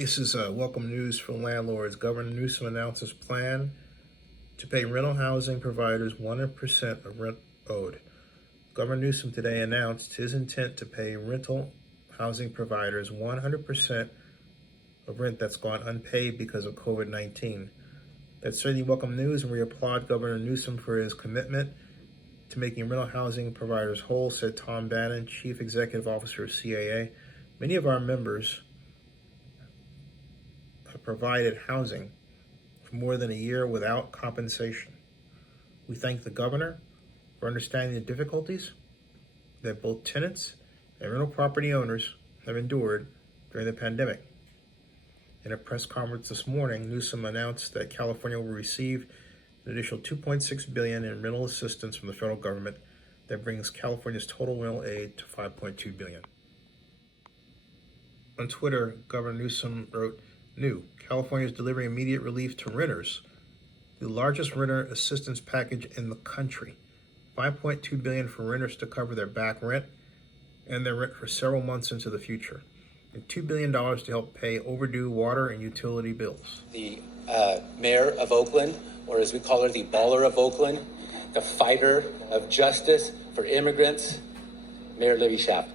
This is welcome news from landlords. Governor Newsom announces plan to pay rental housing providers 100% of rent owed. Governor Newsom today announced his intent to pay rental housing providers 100% of rent that's gone unpaid because of COVID-19. That's certainly welcome news, and we applaud Governor Newsom for his commitment to making rental housing providers whole, said Tom Bannon, Chief Executive Officer of CAA. Many of our members have provided housing for more than a year without compensation. We thank the governor for understanding the difficulties that both tenants and rental property owners have endured during the pandemic. In a press conference this morning, Newsom announced that California will receive an additional $2.6 billion in rental assistance from the federal government. That brings California's total rental aid to $5.2 billion. On Twitter, Governor Newsom wrote, "New, California is delivering immediate relief to renters, the largest renter assistance package in the country. $5.2 billion for renters to cover their back rent and their rent for several months into the future, and $2 billion to help pay overdue water and utility bills." The mayor of Oakland, or as we call her, the baller of Oakland, the fighter of justice for immigrants, Mayor Libby Schaff.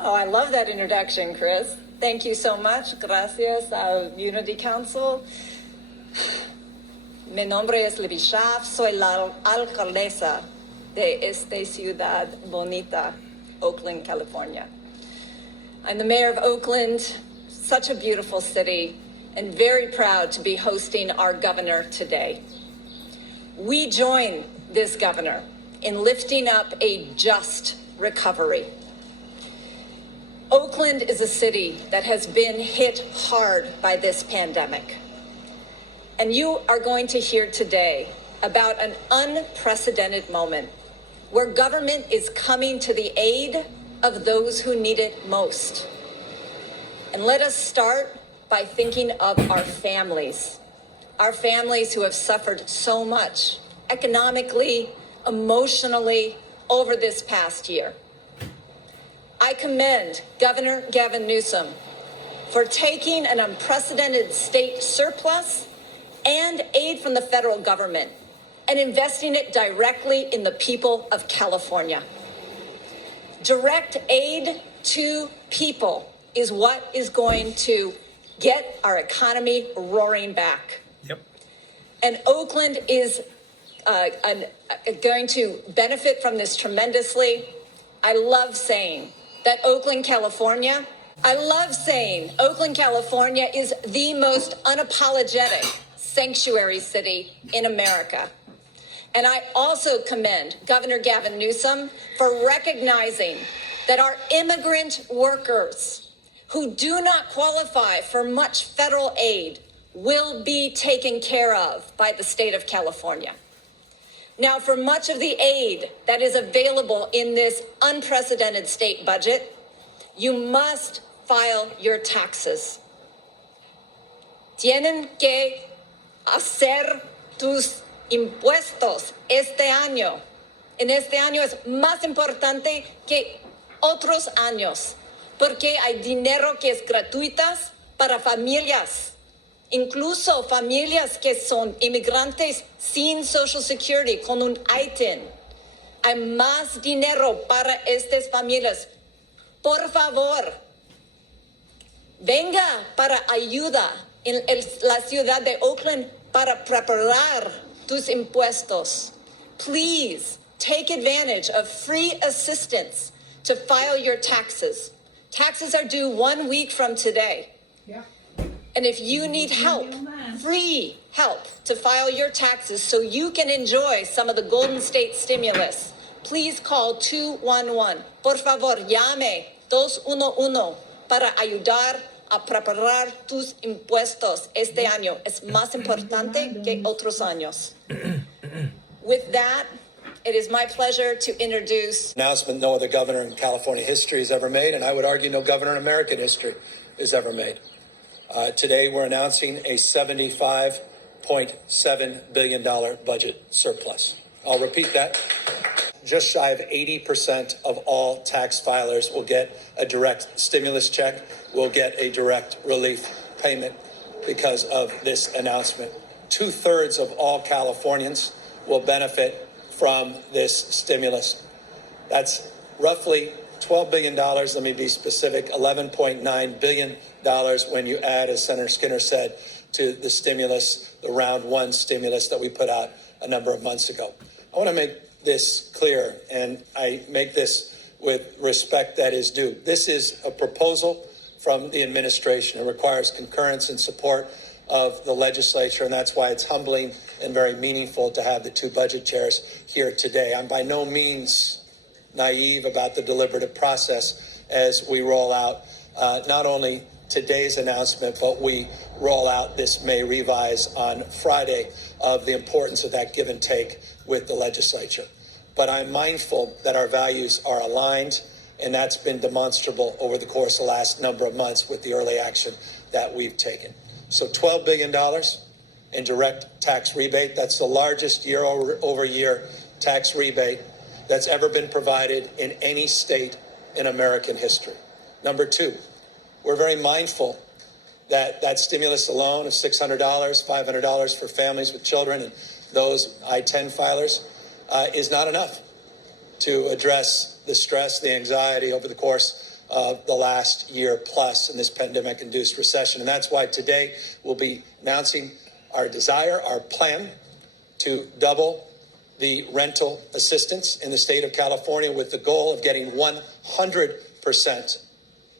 Oh, I love that introduction, Chris. Thank you so much. Gracias al Unity Council. Mi nombre es Libby Schaff. Soy la alcaldesa de esta ciudad bonita, Oakland, California. I'm the mayor of Oakland, such a beautiful city, and very proud to be hosting our governor today. We join this governor in lifting up a just recovery. Oakland is a city that has been hit hard by this pandemic. And you are going to hear today about an unprecedented moment where government is coming to the aid of those who need it most. And let us start by thinking of our families who have suffered so much economically, emotionally over this past year. I commend Governor Gavin Newsom for taking an unprecedented state surplus and aid from the federal government and investing it directly in the people of California. Direct aid to people is what is going to get our economy roaring back. Yep. And Oakland is going to benefit from this tremendously. I love saying Oakland, California is the most unapologetic sanctuary city in America. And I also commend Governor Gavin Newsom for recognizing that our immigrant workers who do not qualify for much federal aid will be taken care of by the state of California. Now, for much of the aid that is available in this unprecedented state budget, you must file your taxes. Tienen que hacer tus impuestos este año. En este año es más importante que otros años, porque hay dinero que es gratuitas para familias. Incluso familias que son inmigrantes sin Social Security, con un ITIN. Hay más dinero para estas familias. Por favor, venga para ayuda en la ciudad de Oakland para preparar tus impuestos. Please take advantage of free assistance to file your taxes. Taxes are due 1 week from today. Yeah. And if you need help, free help to file your taxes so you can enjoy some of the Golden State stimulus, please call 211. Por favor, llame 211 para ayudar a preparar tus impuestos este año. Es más importante que otros años. With that, it is my pleasure to introduce announcement no other governor in California history has ever made, and I would argue no governor in American history has ever made. Today, we're announcing a $75.7 billion budget surplus. I'll repeat that. just shy of 80% of all tax filers will get a direct stimulus check, will get a direct relief payment because of this announcement. 2/3 of all Californians will benefit from this stimulus. That's roughly $12 billion. Let me be specific, $11.9 billion when you add, as Senator Skinner said, to the stimulus, the round one stimulus that we put out a number of months ago. I want to make this clear, and I make this with respect that is due. This is a proposal from the administration. It requires concurrence and support of the legislature, and that's why it's humbling and very meaningful to have the two budget chairs here today. I'm by no means naive about the deliberative process as we roll out not only today's announcement, but we roll out this May revise on Friday of the importance of that give and take with the legislature. But I'm mindful that our values are aligned, and that's been demonstrable over the course of the last number of months with the early action that we've taken. So $12 billion in direct tax rebate. That's the largest year-over-year tax rebate that's ever been provided in any state in American history. Number two, we're very mindful that that stimulus alone of $600, $500 for families with children and those I-10 filers is not enough to address the stress, the anxiety over the course of the last year plus in this pandemic-induced recession. And that's why today we'll be announcing our desire, our plan to double the rental assistance in the state of California with the goal of getting 100%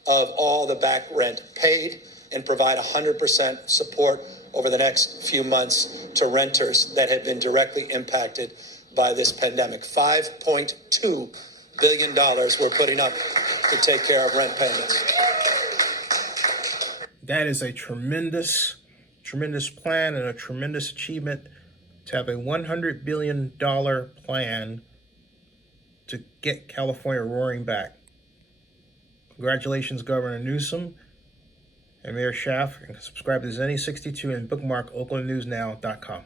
of all the back rent paid and provide 100% support over the next few months to renters that have been directly impacted by this pandemic. $5.2 billion we're putting up to take care of rent payments. That is a tremendous plan and a tremendous achievement to have a $100 billion plan to get California roaring back. Congratulations, Governor Newsom and Mayor Schaaf, and subscribe to Zenny62 and bookmark oaklandnewsnow.com.